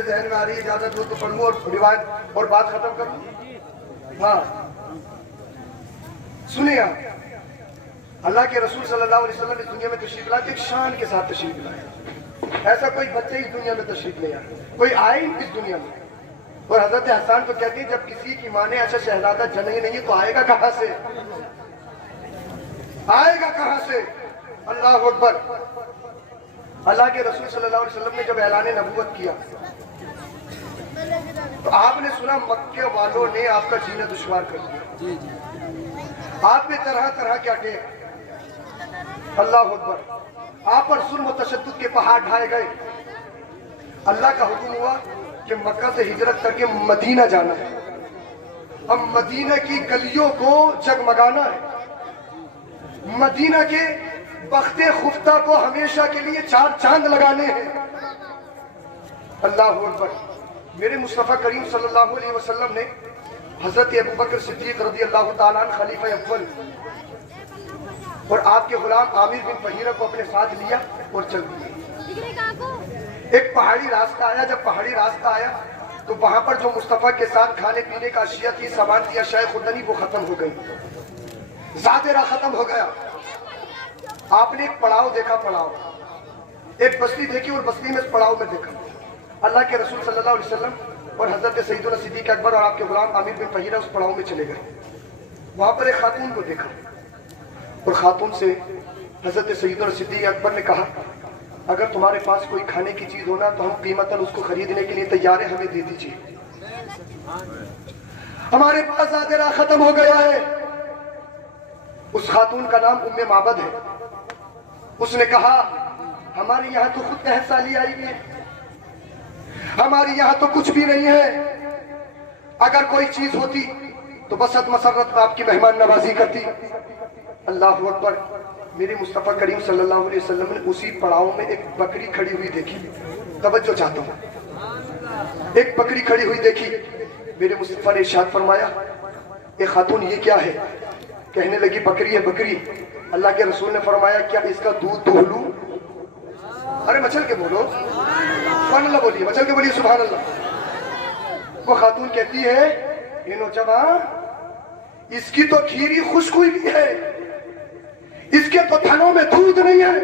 میرے ذہن میں آ رہی ہے، اجازت ہو تو پڑھوں اور روایت اور بات ختم کروں. ہاں سنیے آپ، اللہ کے رسول صلی اللہ علیہ وسلم اس دنیا میں تشریف لائے ایک شان کے ساتھ تشریف لائے. ایسا کوئی بچے اس دنیا میں تشریف نہیں آیا، کوئی آئے اس دنیا میں. اور حضرت حسان تو کہتے ہیں جب کسی کی ماں نے اچھا شہزادہ جنا ہی نہیں ہے تو آئے گا کہاں سے؟ آئے گا کہاں سے؟ اللہ اکبر. اللہ کے رسول صلی اللہ علیہ وسلم نے جب اعلان نبوت کیا تو آپ نے سنا مکہ والوں نے آپ کا جینا دشوار کر دیا. آپ نے طرح طرح کیا کہ اللہ اکبر، آپ پر ظلم و تشدد کے پہاڑ ڈھائے گئے. اللہ کا حکم ہوا کہ مکہ سے ہجرت کر کے مدینہ جانا ہے. اب مدینہ کی گلیوں کو جگمگانا ہے. مدینہ کے بخت خفتہ کو ہمیشہ کے لیے 4 چاند لگانے ہیں. اللہ اکبر. میرے مصطفیٰ کریم صلی اللہ علیہ وسلم نے حضرت ابوبکر صدیق رضی اللہ تعالیٰ عنہ خلیفہ اول اور آپ کے غلام عامر بن فہیرہ کو اپنے ساتھ لیا اور چل دیے. ایک پہاڑی راستہ آیا. جب پہاڑی راستہ آیا تو وہاں پر جو مصطفیٰ کے ساتھ کھانے پینے کا اشیاء تھی، سامان تھی، اشیاء خردنی، وہ ختم ہو گئی. ذاترہ ختم ہو گیا. آپ نے ایک پڑاؤ دیکھا. پڑاؤ ایک بستی دیکھی اور بستی میں اس پڑاؤ میں دیکھا اللہ کے رسول صلی اللہ علیہ وسلم اور حضرت سیدنا صدیق اکبر اور آپ کے غلام عامر بن فہیرہ اس پڑاؤ میں چلے گئے. وہاں پر ایک خاتون کو دیکھا اور خاتون سے حضرت سیدنا صدیق اکبر نے کہا اگر تمہارے پاس کوئی کھانے کی چیز ہونا تو ہم قیمتاً اس کو خریدنے کے لیے تیار ہیں، ہمیں دے دیجیے. ہمارے پاس ذاترہ ختم ہو گیا ہے. اس خاتون کا نام ام معبد ہے. اس نے کہا ہمارے یہاں تو خود قحط سالی آئی ہوئی ہے، ہمارے یہاں تو کچھ بھی نہیں ہے. اگر کوئی چیز ہوتی تو بسط مسرت میں آپ کی مہمان نوازی کرتی. اللہ اکبر. میرے مصطفیٰ کریم صلی اللہ علیہ وسلم نے اسی پڑاؤ میں ایک بکری کھڑی ہوئی دیکھی. توجہ چاہتا ہوں. ایک بکری کھڑی ہوئی دیکھی. میرے مصطفیٰ نے ارشاد فرمایا اے خاتون یہ کیا ہے؟ کہنے لگی بکری ہے بکری. اللہ کے رسول نے فرمایا کیا اس کا دودھ دہہ لوں؟ ارے مچل کے بولو سبحان اللہ بولیے، مچل کے بولیے سبحان اللہ. وہ خاتون کہتی ہے اے نوجوان، اس کی تو کھیری خشک ہوئی بھی ہے، اس کے تو تھنوں میں دودھ نہیں ہے،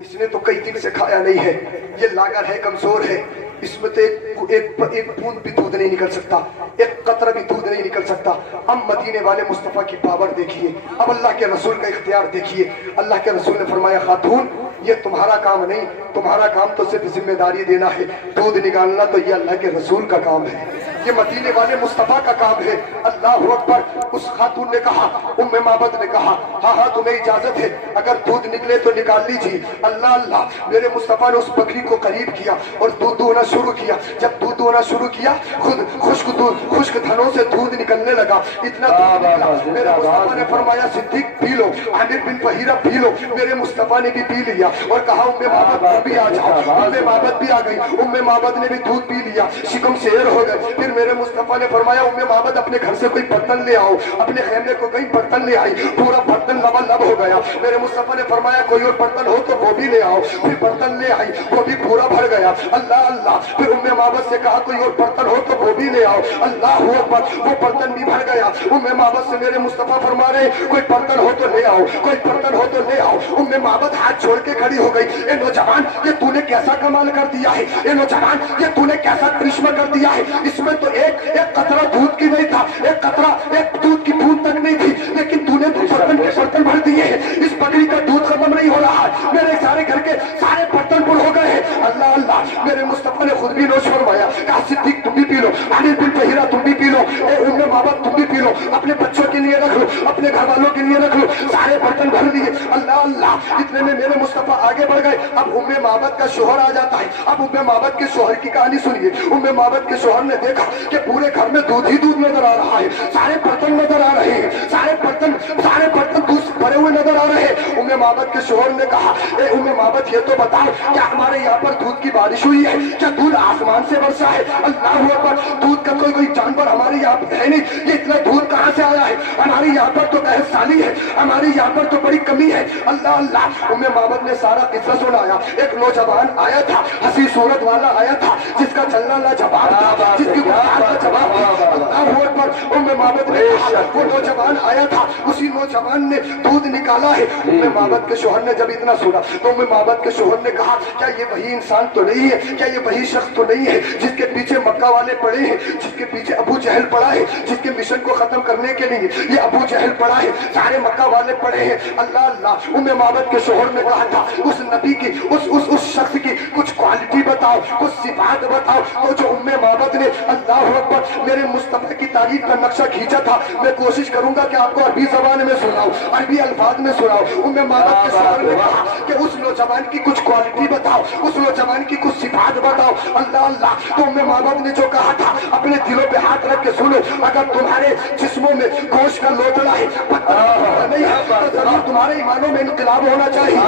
اس نے تو کئی دن سے کھایا نہیں ہے، یہ لاغر ہے، کمزور ہے، اس میں تو ایک بوند بھی دودھ نہیں نکل سکتا، ایک قطرہ بھی دودھ نہیں نکل سکتا. اب مدینے والے مصطفیٰ کی پاور دیکھیے، اب اللہ کے رسول کا اختیار دیکھیے. اللہ کے رسول نے فرمایا خاتون یہ تمہارا کام نہیں، تمہارا کام تو صرف ذمہ داری دینا ہے، دودھ نکالنا تو یہ اللہ کے رسول کا کام ہے، یہ مدینے والے مصطفیٰ کا کام ہے. اللہ اکبر. اس خاتون نے کہا، ام معبد نے کہا ہاں ہاں تمہیں اجازت ہے، اگر دودھ نکلے تو نکال لیجیے. اللہ اللہ. میرے مصطفیٰ نے اس بکری کو قریب کیا اور دودھ دوہنا شروع کیا. جب دودھ دوہنا شروع کیا خود خشک تھنوں سے دودھ نکلنے لگا. اتنا دودھ نکلا میرے مصطفیٰ نے فرمایا صدیق پی لو، عامر بن فہیرہ پی لو. میرے مصطفیٰ نے بھی پی لیا اور کہا ام معبد بھی آ جاؤ. ام معبد بھی آ گئی. ام معبد نے بھی دودھ پی لیا، شکم شیر ہو گئے. پھر میرے مصطفیٰ نے فرمایا ام معبد اپنے گھر سے کوئی برتن لے آؤ. اپنے خیمے کو کئی برتن لے آئی، پورا برتن لبالب ہو گیا. میرے مصطفیٰ نے فرمایا کوئی اور برتن ہو تو وہ بھی لے آؤ. پھر برتن لے آئی، وہ بھی پورا بھر گیا. اللہ اللہ. پھر ام معبد سے کہا کوئی اور برتن ہو تو وہ بھی لے آؤ. اللہ اکبر. وہ برتن بھی بھر گیا. ام معبد سے میرے مصطفیٰ فرما رہے کوئی برتن ہو تو لے آؤ، کوئی برتن ہو تو لے آؤ. ام معبد ہاتھ چھوڑ کے کھڑی ہو گئی. اے نوجوان یہ تو نے کیسا کمال کر دیا ہے، اے نوجوان یہ تو نے کیسا کرشمہ کر دیا ہے. اس میں تو ایک قطرہ دودھ کی نہیں تھا، ایک قطرہ ایک دودھ کی بوند تک نہیں تھی، لیکن تو نے برتن کے برتن بھر دیے ہیں. اس بکری کا دودھ ختم نہیں ہو رہا، میرے سارے گھر کے سارے برتن پر ہو گئے ہیں. اللہ اللہ. میرے مصطفیٰ نے خود بھی نوش فرمایا کہا صدیق تم بھی پی لو، عامر بن فہیرہ تم بھی پی لو، اے ام معبد تم بھی پی لو، اپنے بچوں کے لیے رکھ لو، اپنے گھر والوں کے لیے رکھ لو. سارے برتن بھر دیے. اللہ اللہ. اتنے میں میرے مصطفیٰ آگے بڑھ گئے. اب ام معبد کا شوہر آ جاتا ہے. اب ام معبد کے شوہر کی کہانی سنیے. ام معبد کے شوہر نے دیکھا کہ پورے گھر میں دودھ ہی دودھ نظر آ رہا ہے، سارے برتن نظر آ رہے ہیں، سارے برتن دودھ بھرے ہوئے نظر آ رہے ہیں. ام معبد کے شوہر نے کہا اے ام معبد یہ تو بتاؤ کیا ہمارے یہاں پر دودھ کی بارش ہوئی ہے، کیا دودھ آسمان سے برسا ہے؟ اللہ اکبر. دودھ کا کوئی جانور ہمارے یہاں ہے نہیں، یہ اتنا دودھ کہاں سے آیا ہے؟ ہماری یہاں پر تو قحط سالی ہے, ہماری یہاں پر تو بڑی کمی ہے. اللہ اللہ, ام معبد نے سارا قصہ سنایا. ایک نوجوان آیا تھا, حسین صورت والا آیا تھا, جس کا چلنا لاجواب تھا, جس کی گفتار کا جواب تھا. اللہ اکبر. ام معبد نے کہا, وہ نوجوان آیا تھا, اسی نوجوان نے دودھ نکالا ہے. ام معبد کے شوہر نے جب اتنا سنا تو ام معبد کے شوہر نے کہا, کیا یہ وہی انسان تو نہیں ہے, کیا یہ وہی شخص تو نہیں ہے جس کے پیچھے مکہ والے پڑے ہیں, جس کے پیچھے ابو جہل پڑا ہے, جس کے مشن کو ختم کرنے کے لیے یہ ابو جہل پڑا ہے, سارے مکہ والے پڑے ہیں. اللہ اللہ. ام معبد کے شوہر نے کہا تھا, اس نبی کی اس شخص کی کچھ کوالٹی بتاؤ, کچھ صفات بتاؤ. تو جو ام معبد نے اللہ اکبر میرے مصطفیٰ کی تعریف کا نقشہ کھینچا تھا, میں کوشش کروں گا کہ آپ کو عربی زبان میں سناؤں, عربی الفاظ میں سناؤں. ام معبد کے شوہر نے کہا کہ اس نوجوان کی کچھ کوالٹی بتاؤ, اس نوجوان کی کچھ صفات بتاؤ. اللہ اللہ. تو ام معبد نے جو کہا تھا, اپنے دلوں پہ ہاتھ رکھ کے سنو, اگر تمہارے جسموں میں گوشت کا لوتڑا ہے, پتھر نہیں ہے, تو ضرور تمہارے ایمانوں میں انقلاب ہونا چاہیے.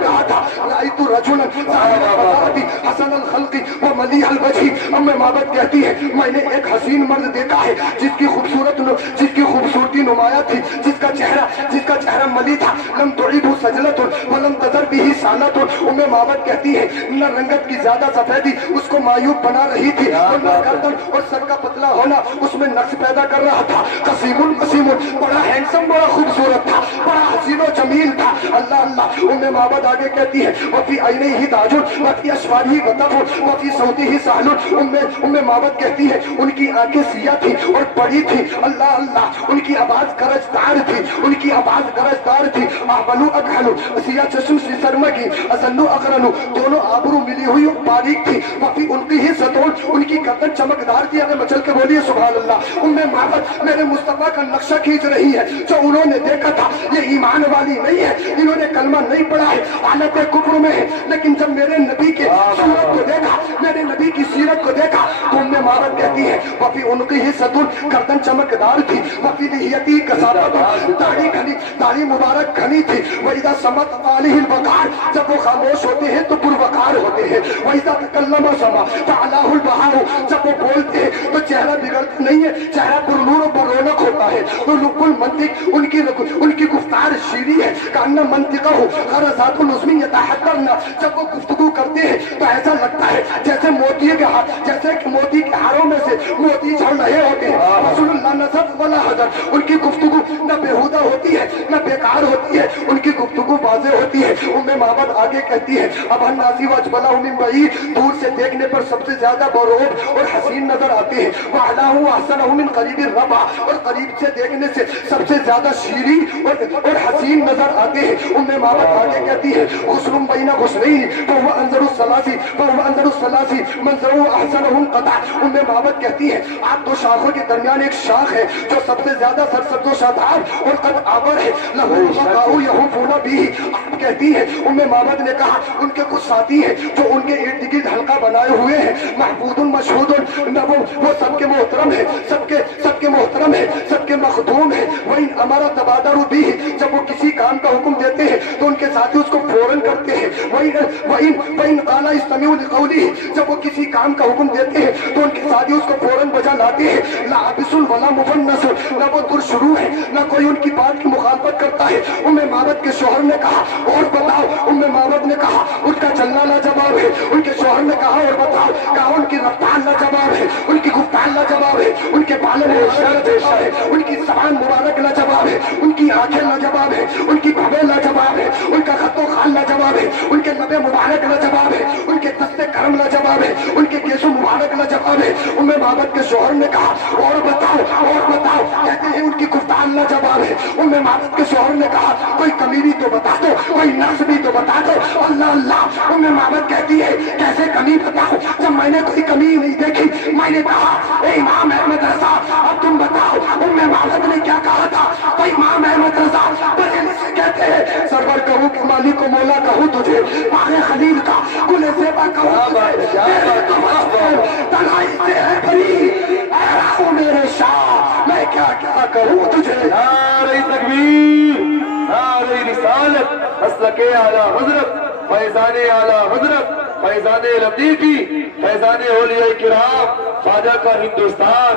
کہا تھا, رأیت رجلا ظاہر البصارة حسن الخلق وملیح الوجہ. ام معبد کہتی ہے, میں نے ایک حسین مرد دیکھا ہے جس کی خوبصورتی نمایاں تھی, جس کا چہرہ ملی تھا. لم تعیبہ سجلۃ ولم تذر بہ سالۃ. ام معبد کہتی ہے, نہ رنگت کی زیادہ سفیدی اس کو معیوب بنا رہی تھی, اور نہ گردن اور سر کا پتلا ہونا اس میں نقص پیدا کر رہا تھا. قسیم بڑا ہینڈسم, بڑا خوبصورت تھا, بڑا حسین و جمیل تھا. اللہ اللہ. ام معبد آگے کہتی ہے, وفی عینیہ تاج وفی اشفارہ غطف وفی صوتہ سہل. ام معبد کہتی ہے, ان کی آنکھیں سیاہ تھی اور بڑی تھی. اللہ اللہ. ان کی آواز گرجدار تھی, ان کی آواز گرجدار تھی. احبلو اکحلو, سیاہ چشم سی سرمگی, ازنو اقرنو, دونوں آبرو ملی ہوئی اور باریک تھی. وفی انقی ہی ستون, ان کی گردن چمکدار تھی. اگر مچل کے بولیے سبحان اللہ. ام معبد میرے مصطفیٰ کا نقشہ کھینچ رہی ہے. جو انہوں نے دیکھا تھا یہ ایمان والی نہیں ہے, انہوں نے کلمہ نہیں پڑھا ہے, حالت کفر میں ہے, لیکن جب میرے نبی کے صورت کو دیکھا, میرے نبی کی سیرت کو دیکھا, تو ام معبد کہتی ہے, وفی انقی ہی ستون, گردن چمکدار تھی. وفی لحیتی کثافت, داڑھی مبارک گھنی تھی. وَإِذَا سَمَتْ عَلَيْهِ الْوَقَارُ, جب وہ خاموش ہوتے ہیں تو پروقار ہوتے ہیں. وَإِذَا تَكَلَّمَ سَمَا فَعَلَاهُ الْبَهَارُ, جب وہ بولتے ہیں تو چہرہ بگڑتا نہیں ہے, چہرہ پر نور و پر رونق ہوتا ہے. تو لب المنطق, ان کی گفتار شیریں ہے. کأن منطقہ غرضات العظمی یتحدثن, جب وہ گفتگو کرتے ہیں تو ایسا لگتا ہے جیسے موتی کے ہاروں میں سے موتی جھڑ رہے ہوتے ہیں. رسول اللہ نصب ولا حضر, ان کی گفتگو نہ بےہودہ ہوتی ہے نہ بیکار ہوتی ہے, ان کی گفتگو واضح ہوتی ہے. ام معبد آگے کہتی ہے, اب الناسی واجبلہ من بعید, دور سے دیکھنے پر سب سے زیادہ بروب اور حسین نظر آتے ہیں. وعلاہ احسنہ من قریب الربع, اور قریب سے دیکھنے سے سب سے زیادہ شیریں اور حسین نظر آتے ہیں. ام معبد آگے کہتی ہے, غسل بین غسلین فهو انظر الثلاثی منظرہ احسنہ قطع. ام معبد کہتی ہے, آپ دو شاخوں کے درمیان ایک شاخ ہے جو سب سے زیادہ سرسبز و شاداب اور قد آور ہے. لہو بقاؤ یحوفون بھی. آپ کہتی ہے, ام معبد نے کہا, ان کے کچھ ساتھی ہیں جو ان کے ارد گرد حلقہ بنائے ہوئے ہیں. محبود مشہود, وہ سب کے محترم ہے, سب کے محترم ہے, سب کے مخدوم ہے. وَإِنْ أَمَرَ تَبَادَرُوا بِهِ, جب وہ کسی کام کا حکم دیتے ہیں تو ان کے ساتھی اس کو فوراً کرتے ہیں. وَإِنْ قَالَ اسْتَمِعُوا لِقَوْلِهِ, جب وہ کسی کام کا حکم دیتے ہیں تو ان کے ساتھی اس کو فوراً بجا لاتے ہیں. لَا عَبِسٌ وَلَا مُفَنَّسٌ, نہ وہ در شروع ہے نہ کوئی ان کی بات کی مخالفت کرتا ہے. ام معبد کے شوہر نے کہا, اور بتاؤ. ام معبد نے کہا, ان کا چلنا لاجواب ہے. ان کے شوہر نے کہا, اور بتاؤ. کہا, ان کی رفتار لاجواب ہے, ان کی گفتار لاجواب ہے, ان کے بال مبارک لاجواب ہے, ان کی زبان مبارک لاجواب ہے, ان کی آنکھیں لاجواب ہے, ان کی بھویں لاجواب ہے, ان کا خط و خال لاجواب ہے, ان کے لب مبارک لاجواب ہے, ان کے دست کرم لاجواب ہے, ان کے کیسو مبارک لاجواب ہے. ام معبد کے شوہر نے کہا, اور بتاؤ, اور بتاؤ. کہتے ہیں, ان کی گفتار لاجواب ہے. ام معبد کے شوہر نے کہا, کوئی کمی بھی تو بتا دو, کوئی نقص بھی تو بتا دو. اللہ اللہ. ام معبد کہتی ہے, کیسے کمی بتاؤ, جب میں نے کوئی کمی نہیں دیکھی. میں نے کہا, اے امام احمد رضا, اب تم بتاؤ. ام معبد نے کیا کہا تھا, تو امام احمد رضا بجلی سے کہتے ہیں, سرور کہوں کہ مالک و مولا کہوں تجھے, باغ خلیل کا گل زیبا کہوں تجھے, تیرے توسط تنہائی سے ہے بھری, اے راہو میرے شاہ, میں کیا کیا کہوں تجھے. نعرہ تکبیر, نعرہ رسالت, مسلک اعلی حضرت, فیضان اعلی حضرت, فیضان لطیفی, فیضان اولیاء کرام, خواجہ کا ہندوستان,